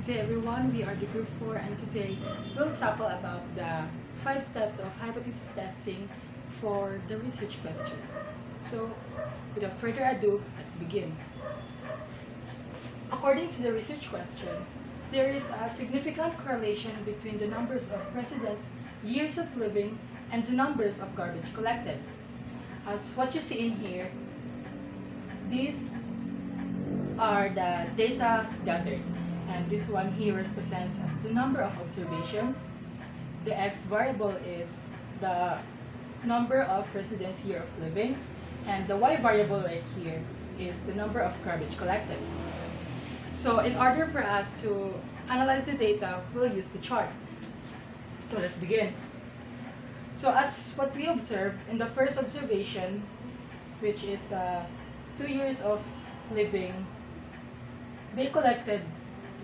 Good day everyone, we are the group 4 and today we'll tackle about the 5 steps of hypothesis testing for the research question. So without further ado, let's begin. According to the research question, there is a significant correlation between the numbers of residents' years of living and the numbers of garbage collected. As what you see in here, these are the data gathered. And this one here represents as the number of observations. The X variable is the number of residents' year of living. And the Y variable right here is the number of garbage collected. So in order for us to analyze the data, we'll use the chart. So let's begin. So as what we observed in the first observation, which is the 2 years of living, they collected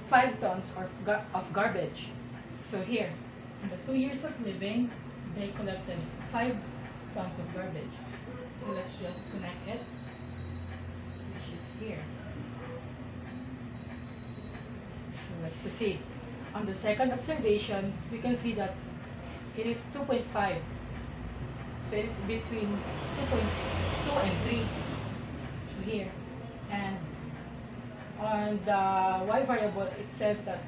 5 tons of garbage. So here, in the 2 years of living, they collected 5 tons of garbage. So let's just connect it, which is here. So let's proceed. On the second observation, we can see that it is 2.5. So it is between 2.2 and 3. So here. And on the Y variable, it says that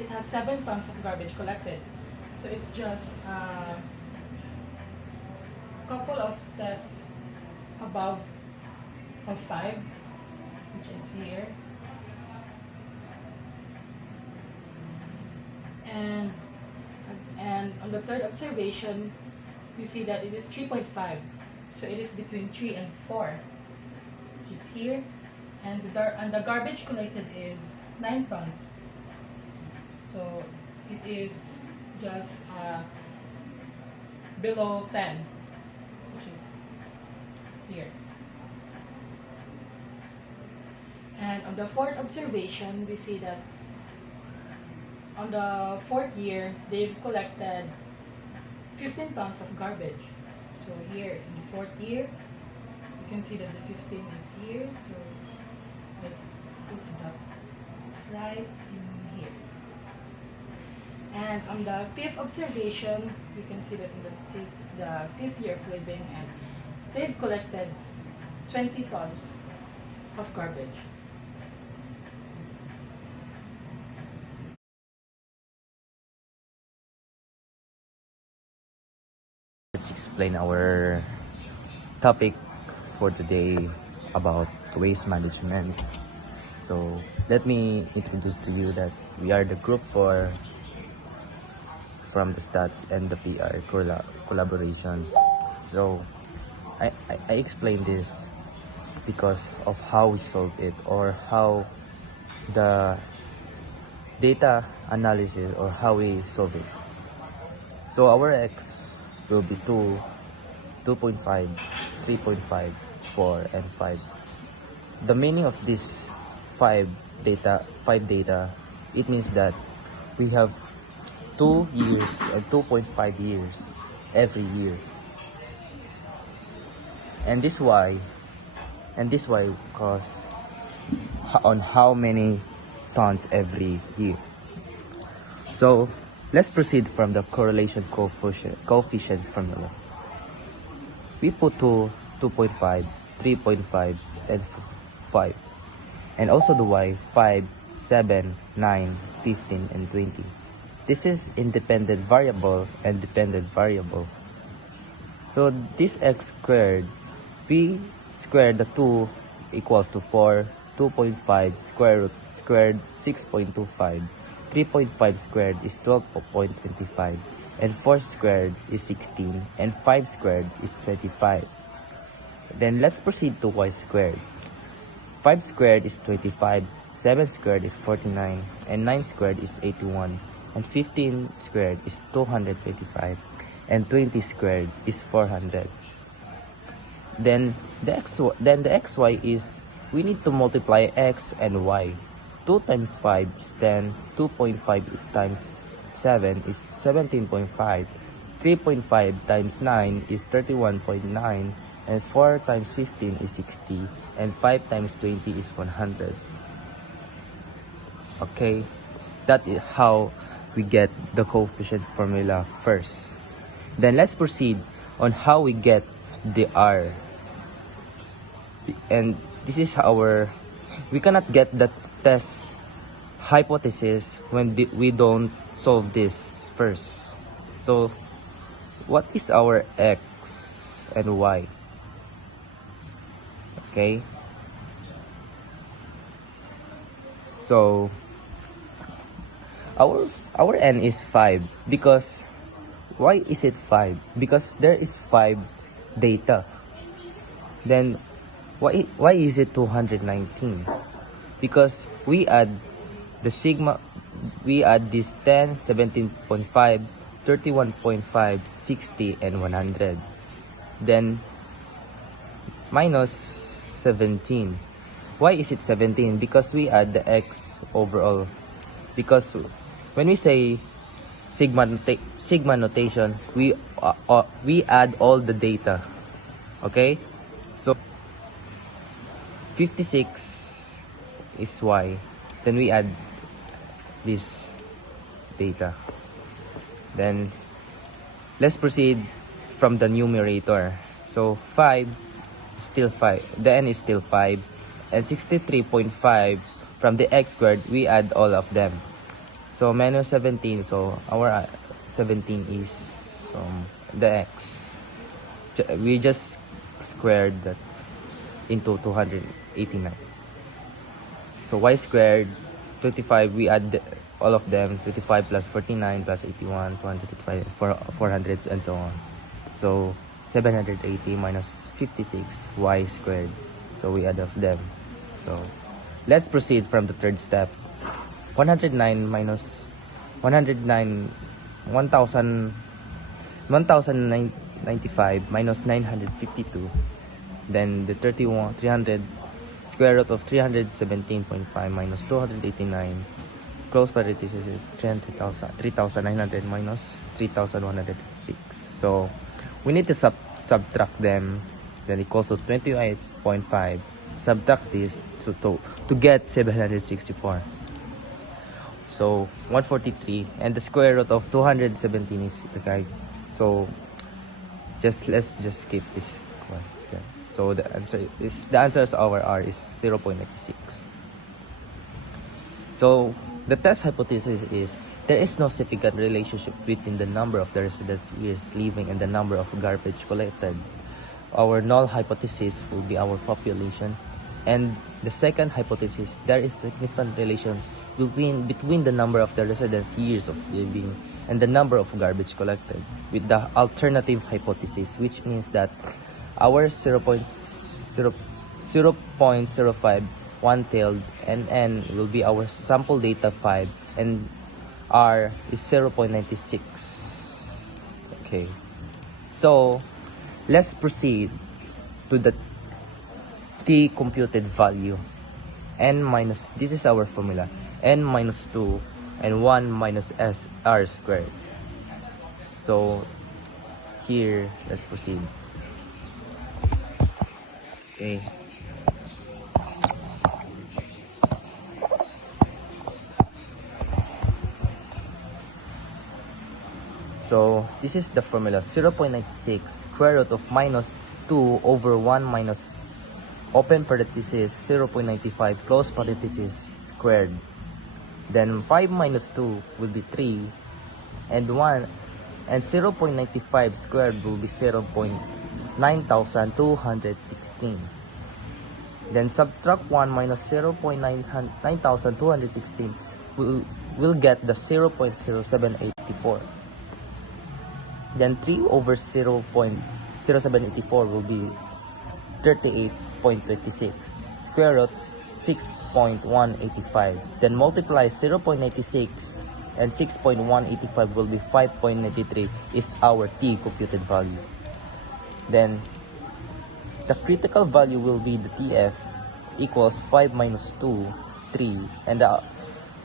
it has 7 tons of garbage collected. So it's just a couple of steps above of 5, which is here. And on the third observation, we see that it is 3.5. So it is between 3 and 4, which is here. And the garbage collected is 9 tons. So it is just below 10, which is here. And on the fourth observation, we see that on the 4th year, they've collected 15 tons of garbage. So here in the 4th year, you can see that the 15 is here. So let's put that right in here. And on the 5th observation, you can see that it's the 5th year of living and they've collected 20 tons of garbage. Let's explain our topic for today about waste management. So let me introduce to you that we are the group for from the stats and the PR collaboration. So I explain this because of how we solve it or how the data analysis or how we solve it. So our X will be 2, 2.5, 3.5, 4, and 5. The meaning of this 5 data, it means that we have 2 years and 2.5 years every year. And this why because on how many tons every year. So let's proceed from the correlation coefficient formula. We put 2, 2.5, 3.5, and 5. And also the Y, 5, 7, 9, 15, and 20. This is independent variable and dependent variable. So this X squared, we squared the 2 equals to 4, 2.5 square root squared 6.25. 3.5 squared is 12.25, and 4 squared is 16, and 5 squared is 25. Then let's proceed to Y squared. 5 squared is 25, 7 squared is 49, and 9 squared is 81, and 15 squared is 225, and 20 squared is 400. Then the xy is, we need to multiply x and y. 2 times 5 is 10, 2.5 times 7 is 17.5, 3.5 times 9 is 31.9, and 4 times 15 is 60, and 5 times 20 is 100. Okay, That is how we get the coefficient formula first. Then let's proceed on how we get the R. And this is we cannot get the test hypothesis when we don't solve this first. So what is our X and Y? Okay. So our N is 5 because why is it 5? Because there is 5 data. Then why is it 219? Because we add the sigma, we add this 10, 17.5, 31.5, 60 and 100. Then minus 17. Why is it 17? Because we add the X overall. Because when we say sigma notation, we add all the data. Okay? So 56 is Y. Then we add this data. Then let's proceed from the numerator. So 5 is still 5. The N is still 5. And 63.5 from the X squared, we add all of them. So minus 17. So our 17 is the X. We just squared that into 289. So Y squared, 25, we add all of them. 25 plus 49 plus 81, 285, 400 and so on. So 780 minus 56 Y squared. So we add of them. So let's proceed from the third step. 109 minus 109 1095 minus 952. Then the 300 square root of 317.5 minus 289. Close parenthesis is 3,900 minus 3,106. So we need to subtract them. Then equals to 28.5. Subtract this to get 764. So 143, and the square root of 217 is okay. So let's just skip this one. So the answer of our R is 0.96. So the test hypothesis is there is no significant relationship between the number of the residents years living and the number of garbage collected. Our null hypothesis will be our population. And the second hypothesis, there is significant relation between the number of the residents years of living and the number of garbage collected, with the alternative hypothesis, which means that our 0.05 one-tailed and N will be our sample data 5 and R is 0.96. Okay, so let's proceed to the T computed value. N minus, this is our formula, N minus 2 and 1 minus R squared. So here, let's proceed. Okay. So this is the formula, 0.96 square root of minus 2 over 1 minus open parenthesis 0.95 close parenthesis squared. Then 5 minus 2 will be 3 and 1 and 0.95 squared will be 0.9216. Then subtract 1 minus 0.9216 will get the 0.0784. Then 3 over 0.0784 will be 38.26. Square root 6.185. Then multiply 0.96 and 6.185 will be 5.93 is our T computed value. Then the critical value will be the TF equals 5 minus 2, 3, and the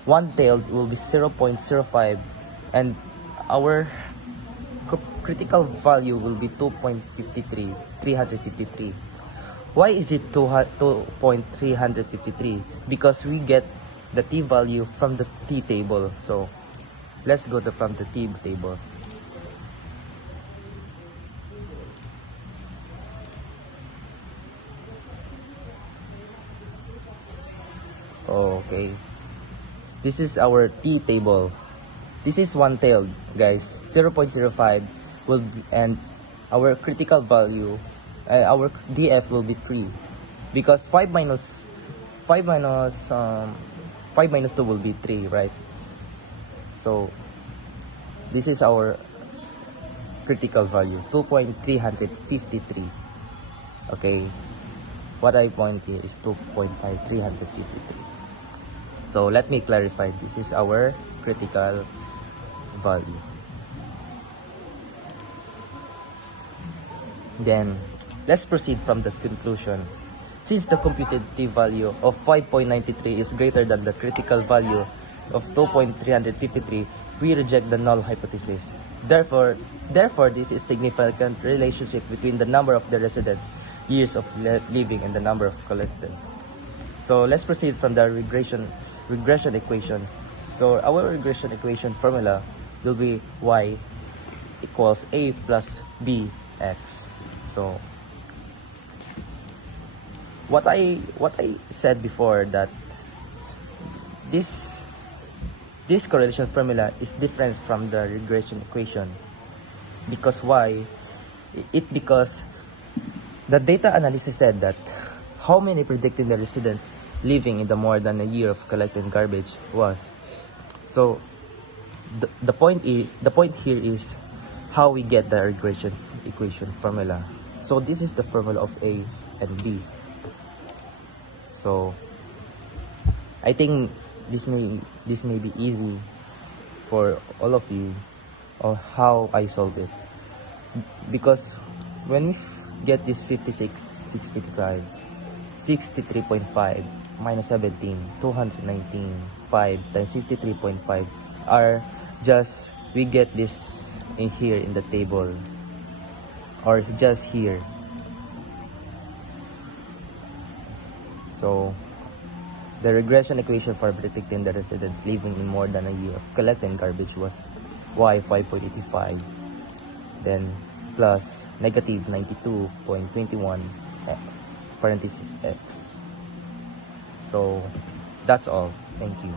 one-tailed will be 0.05 and our critical value will be 353. Why is it 2.353? Because we get the t value from the t table. So let's go to from the t table. Okay, this is our t table. This is one-tailed, guys. 0.05 will be, and our critical value, our df will be 3, because 5 minus 5 minus 2 will be 3, right? So this is our critical value, 2.353. Okay, what I point here is 2.5353. So let me clarify, this is our critical value. Then let's proceed from the conclusion. Since the computed t-value of 5.93 is greater than the critical value of 2.353, we reject the null hypothesis. Therefore, this is significant relationship between the number of the residents' years of living and the number of collected. So let's proceed from the regression equation. So our regression equation formula will be y equals a plus b x. So what I said before, that this correlation formula is different from the regression equation. Because why? Because the data analysis said that how many predicting the residents living in the more than a year of collecting garbage was. So the point here is how we get the regression equation formula. So this is the formula of A and B. So I think this may be easy for all of you on how I solve it, because when we get this 56,655, 63.5 minus 17, 219, 5 times 63.5 are just, we get this in here in the table, or just here. So the regression equation for predicting the residents living in more than a year of collecting garbage was y 5.85, then plus negative 92.21 parenthesis x. So that's all. Thank you.